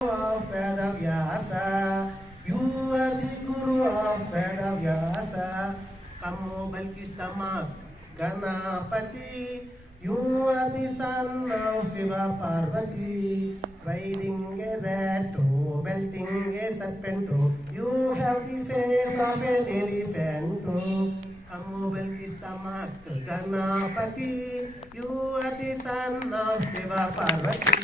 of Vedavyasa, you are the Guru of Vedavyasa. Kamo Balkishtamak Ganapati, you are the son of Shiva Parvati. Riding a rat, belting a serpent, you have the face of an elephant. Kamo Balkishtamak Ganapati, you are the son of Shiva Parvati.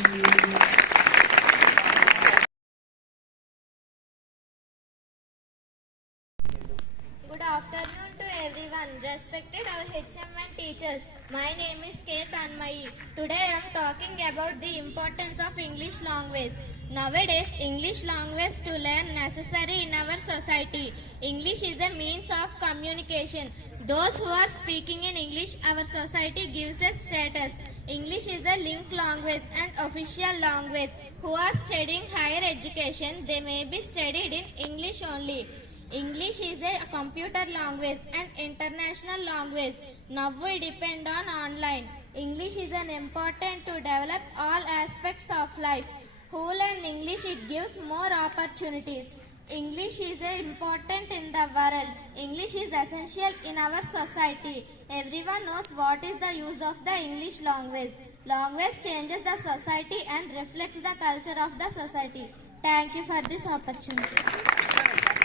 Good afternoon to everyone, respected our HM and teachers. My name is K. Tanmayi. Today I am talking about the importance of English language. Nowadays, English language to learn necessary in our society. English is a means of communication. Those who are speaking in English, our society gives a status. English is a linked language and official language. Who are studying higher education, they may be studied in English only. English is a computer language and international language. Now we depend on online. English is an important to develop all aspects of life. Who learn English, it gives more opportunities. English is important in the world. English is essential in our society. Everyone knows what is the use of the English language. Language changes the society and reflects the culture of the society. Thank you for this opportunity.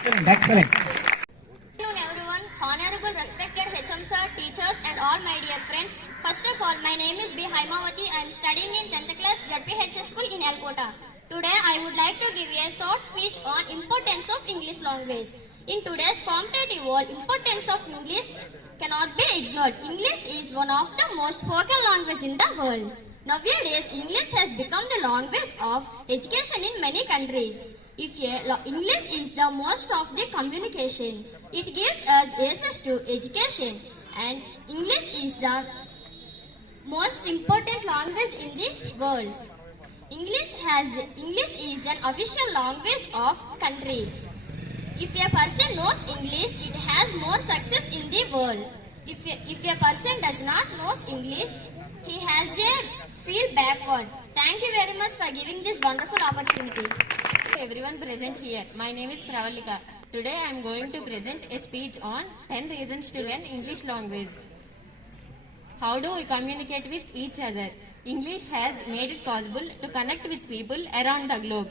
Excellent. Good afternoon everyone, honorable respected HM sir, teachers and all my dear friends. First of all, my name is B. Haimawati. I am studying in 10th class ZPHS school in Alkota. Today I would like to give you a short speech on importance of English language. In today's competitive world, importance of English cannot be ignored. English is one of the most spoken languages in the world. Nowadays, English has become the language of education in many countries. English is the most of the communication. It gives us access to education, and English is the most important language in the world. English is an official language of country. If a person knows English, it has more success in the world. If a person does not know English, he has a feel backward. Thank you very much for giving this wonderful opportunity. Everyone present here. My name is Pravalika. Today I am going to present a speech on 10 reasons to learn English language. How do we communicate with each other? English has made it possible to connect with people around the globe.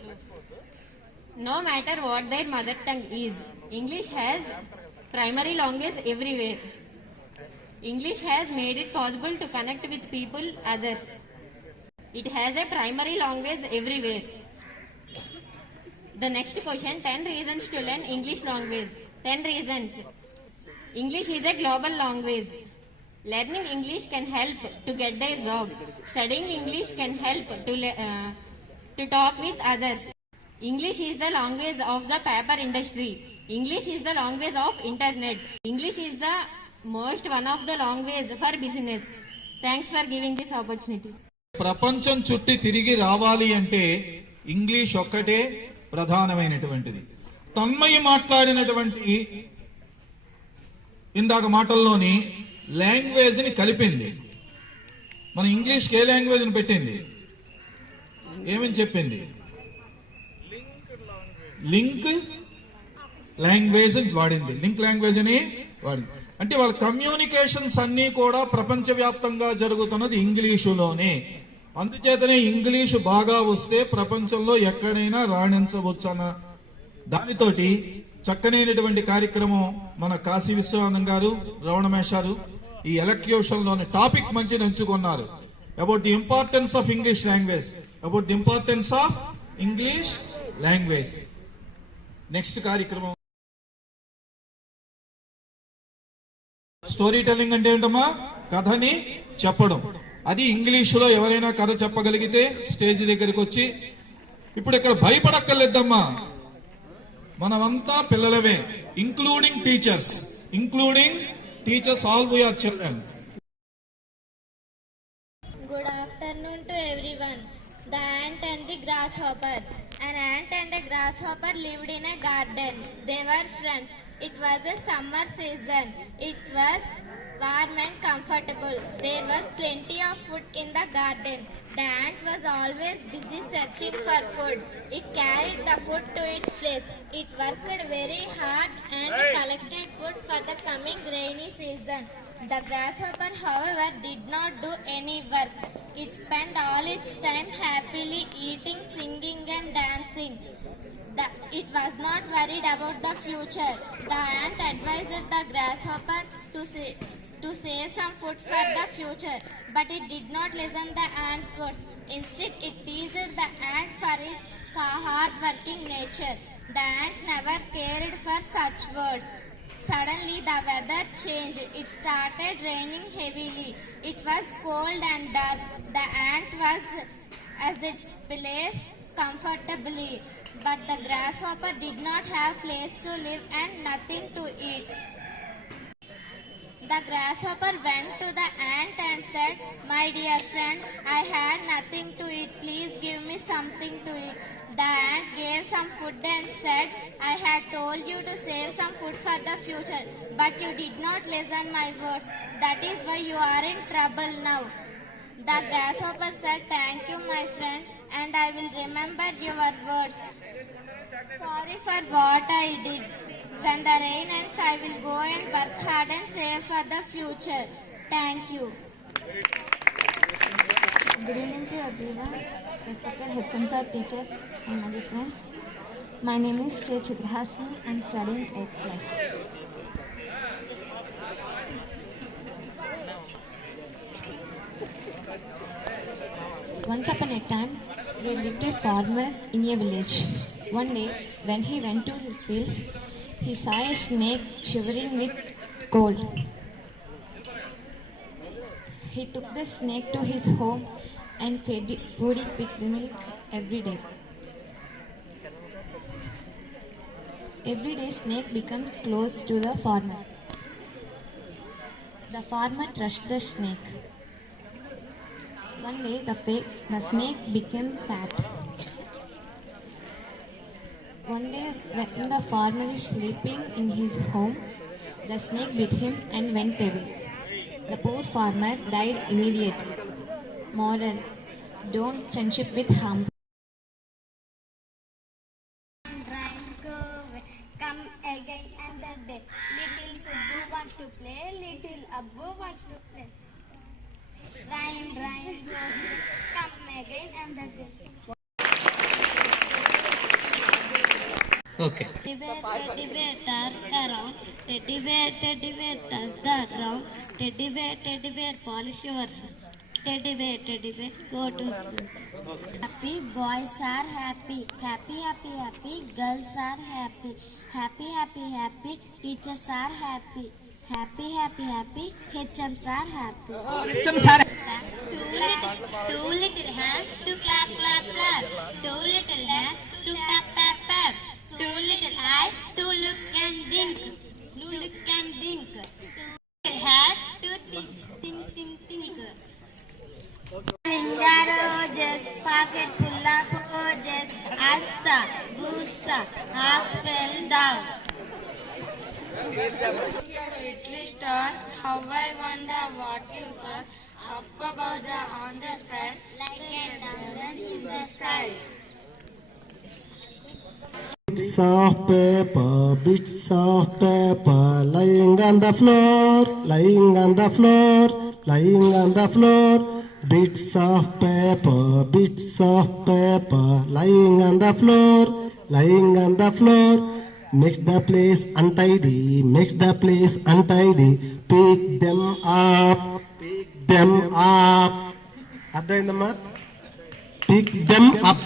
No matter what their mother tongue is, English has primary language everywhere. English has made it possible to connect with people others. It has a primary language everywhere. The next question, 10 reasons to learn English language. 10 reasons. English is a global language. Learning English can help to get a job. Studying English can help to talk with others. English is the language of the paper industry. English is the language of internet. English is the most one of the language for business. Thanks for giving this opportunity. ప్రపంచం చుట్టి తిరిగి రావాలి అంటే English ఒక్కటే ప్రధానమైనటువంటిది. తన్మయి మాట్లాడినటువంటి ఇందాక మాటల్లోని లాంగ్వేజ్ ని కలిపింది. మన ఇంగ్లీష్కి ఏ లాంగ్వేజ్ ని పెట్టింది? ఏమని చెప్పింది? లింక్ లాంగ్వేజ్ వాడింది. లింక్ లాంగ్వేజ్ అని వాడింది. అంటే వాళ్ళ కమ్యూనికేషన్స్ అన్నీ కూడా ప్రపంచవ్యాప్తంగా జరుగుతున్నది ఇంగ్లీషులోనే. అందుచేతనే ఇంగ్లీషు బాగా వస్తే ప్రపంచంలో ఎక్కడైనా రాణించవచ్చన్న దానితోటి చక్కనైనటువంటి కార్యక్రమం మన కాశీ విశ్వనాథం గారు, రవణమేషారు ఈ ఎలక్యూషన్ లోని టాపిక్ మంచిగా ఎంచుకున్నారు. About the importance of English language, about the importance of English language. Next కార్యక్రమం స్టోరీ టెల్లింగ్ అంటే ఏంటమ్మా? కథని చెప్పడం. అది ఇంగ్లీషులో ఎవరైనా కథ చెప్పగలిగితే స్టేజ్ దగ్గరికి వచ్చి, ఇప్పుడు ఇక్కడ భయపడక్కర్లేదమ్మా, మనమంతా పిల్లలమే, including teachers all we are children. Good afternoon to everyone. The ant and the grasshopper. An ant and a grasshopper lived in a garden. They were friends. It was a summer season. It was warm and comfortable. There was plenty of food in the garden. The ant was always busy searching for food. It carried the food to its place. It worked very hard and collected food for the coming rainy season. The grasshopper, however, did not do any work. It spent all its time happily eating, singing and dancing. It was not worried about the future. The ant advised the grasshopper to save some food for the future, but it did not listen the ant's words. Instead, it teased the ant for its hard-working nature. The ant never cared for such words. Suddenly, the weather changed. It started raining heavily. It was cold and dark. The ant was at its place comfortably, but the grasshopper did not have place to live and nothing to eat. The grasshopper went to the ant and said, "My dear friend, I had nothing to eat. Please give me something to eat." The ant gave some food and said, "I had told you to save some food for the future, but you did not listen my words. That is why you are in trouble now." The grasshopper said, "Thank you, my friend, and I will remember your words. Sorry for what I did. When the rain ends, I will go and work hard and save for the future. Thank you." Good evening to everyone, respected HMs, teachers and my dear friends. My name is K. Chitrahasmi. I am studying 8th class. Once upon a time, there lived a farmer in a village. One day, when he went to his fields, he saw a snake shivering with cold. He took the snake to his home and fed it with milk every day. Every day, snake becomes close to the farmer. The farmer trusted the snake. One day, the snake became fat. One day, when the farmer is sleeping in his home, the snake bit him and went away. The poor farmer died immediately. Moral: don't friendship with harm. Come again another day. Little Subbu wants to play. Little Abbu wants to play. Rain, rain, come again another day. Okay. Teddy bear, turn around. Teddy bear, touch the ground. Teddy bear, polish your shoes. Teddy bear, go to school. Happy boys are happy. Happy, happy, happy. Girls are happy. Happy, happy, happy. Teachers are happy. Happy, happy, happy. HMs are happy. HMs are Two little hands to clap, clap, clap. Two little hands to tap, tap, tap. Two little eyes to look and think. Look and think. Two little hands to think, think, think. Ninja roses, pocket full of roses. Assa, goosa, ox fell down. Little star, how I wonder what you saw. Up above the on the side, like a diamond in the sky. Bits of paper, lying on the floor, lying on the floor, lying on the floor. Bits of paper, lying on the floor, lying on the floor. Makes the place untidy, makes the place untidy. Pick them up, pick them up. అర్థమైందమ్మా? Pick them up.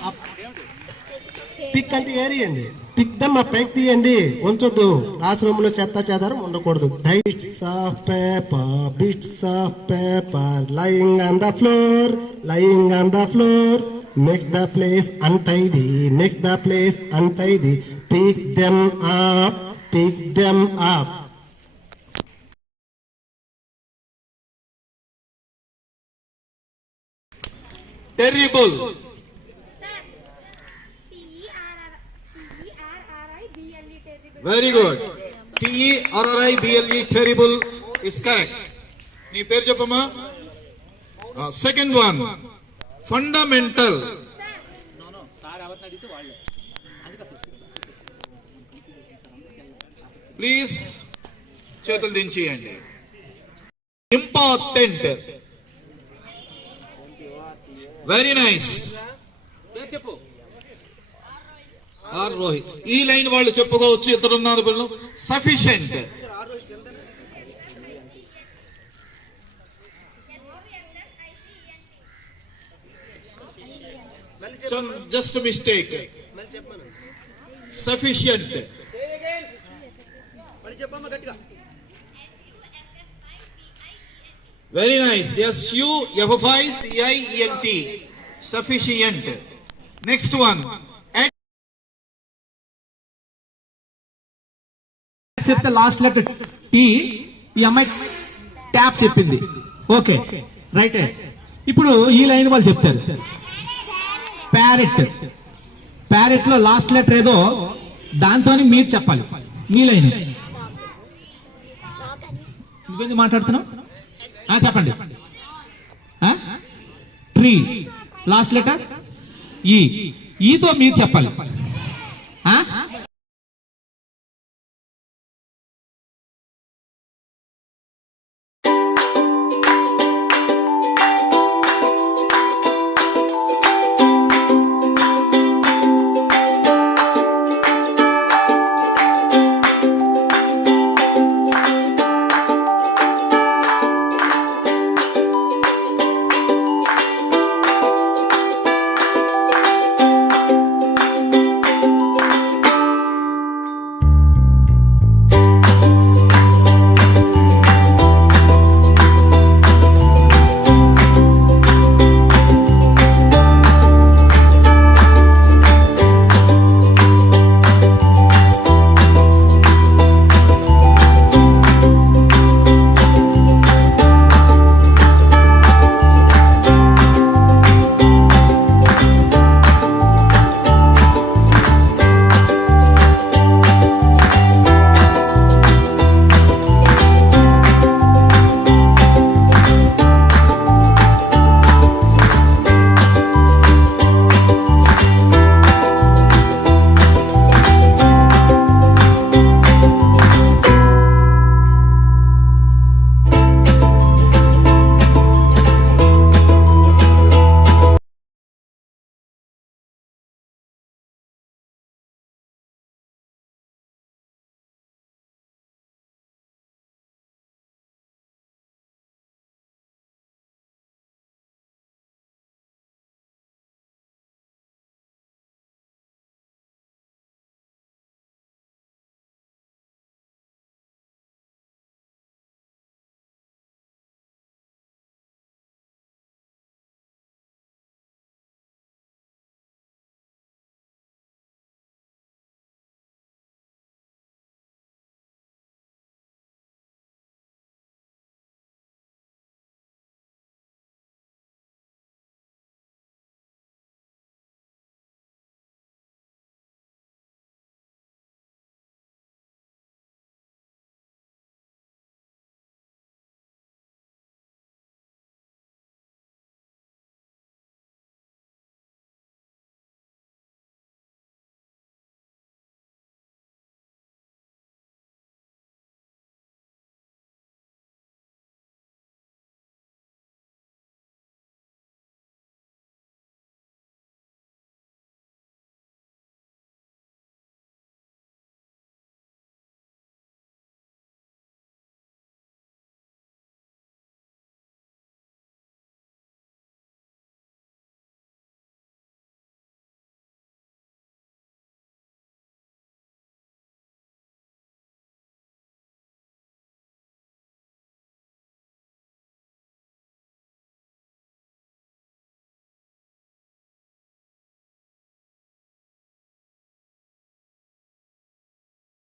Pick అంటే ఏరియండి. Pick them up, పైకి తీయండి, ఉంచొద్దు. Class room లో చెత్త చెదారం ఉండకూడదు. Bits of paper lying on the floor, lying on the floor. Makes the place untidy, makes the place untidy. Pick them up, pick them up. Terrible. Very good. Terrible, terrible is correct. నీ పేరు చెప్పమ్మా. Second one fundamental. Please చేతులు దించేయండి. Important. Very nice. R Rohit. ఈ line వాళ్ళు చెప్పుకోవచ్చు, ఇద్దరున్నారు పిల్లలు. Sufficient. Just mistake. Sufficient. Very nice. SUFFICIENT. Sufficient. Next one చెప్తే లాస్ట్ లెటర్ టీ. ఈ అమ్మాయి ట్యాప్ చెప్పింది. Okay right. ఇప్పుడు ఈ లైన్ వాళ్ళు చెప్తారు. ప్యారెట్. ప్యారెట్ లో లాస్ట్ లెటర్ ఏదో, దాంతో మీరు చెప్పాలి మీ లైన్. నువ్వేంది మాట్లాడుతున్నావు? చెప్పండి. ట్రీ లాస్ట్ లెటర్ ఈతో మీరు చెప్పాలి.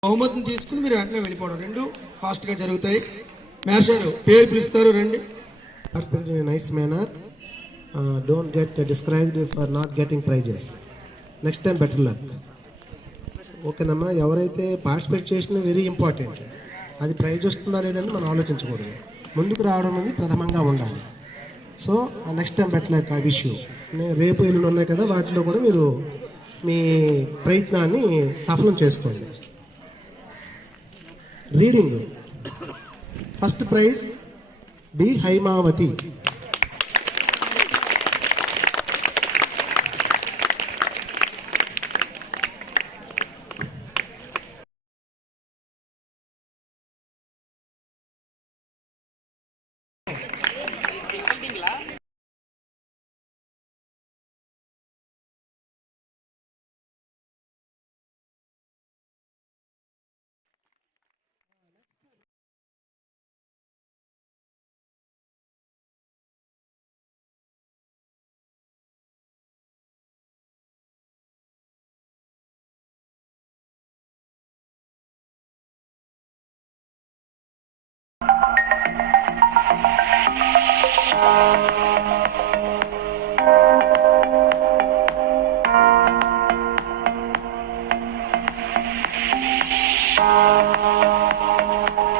బహుమతిని తీసుకుని మీరు వెంటనే వెళ్ళిపోవడం, రెండు ఫాస్ట్ గా జరుగుతాయి. మేషర్ పేరు పిలుస్తారు, రండి. Participate in a nice manner. Don't get discouraged for not getting prizes. Next time better luck. ఓకేనమ్మా. ఎవరైతే పార్టిసిపేట్ చేసినా వెరీ ఇంపార్టెంట్. అది ప్రైజ్ వస్తుందా లేదని మనం ఆలోచించకూడదు. ముందుకు రావడం అనేది ప్రథమంగా ఉండాలి. సో నెక్స్ట్ టైం పెట్టలేక విషయం రేపు ఎల్లుండి ఉన్నాయి కదా, వాటిలో కూడా మీరు మీ ప్రయత్నాన్ని సఫలం చేసుకోండి. Reading first prize B Haimavathi.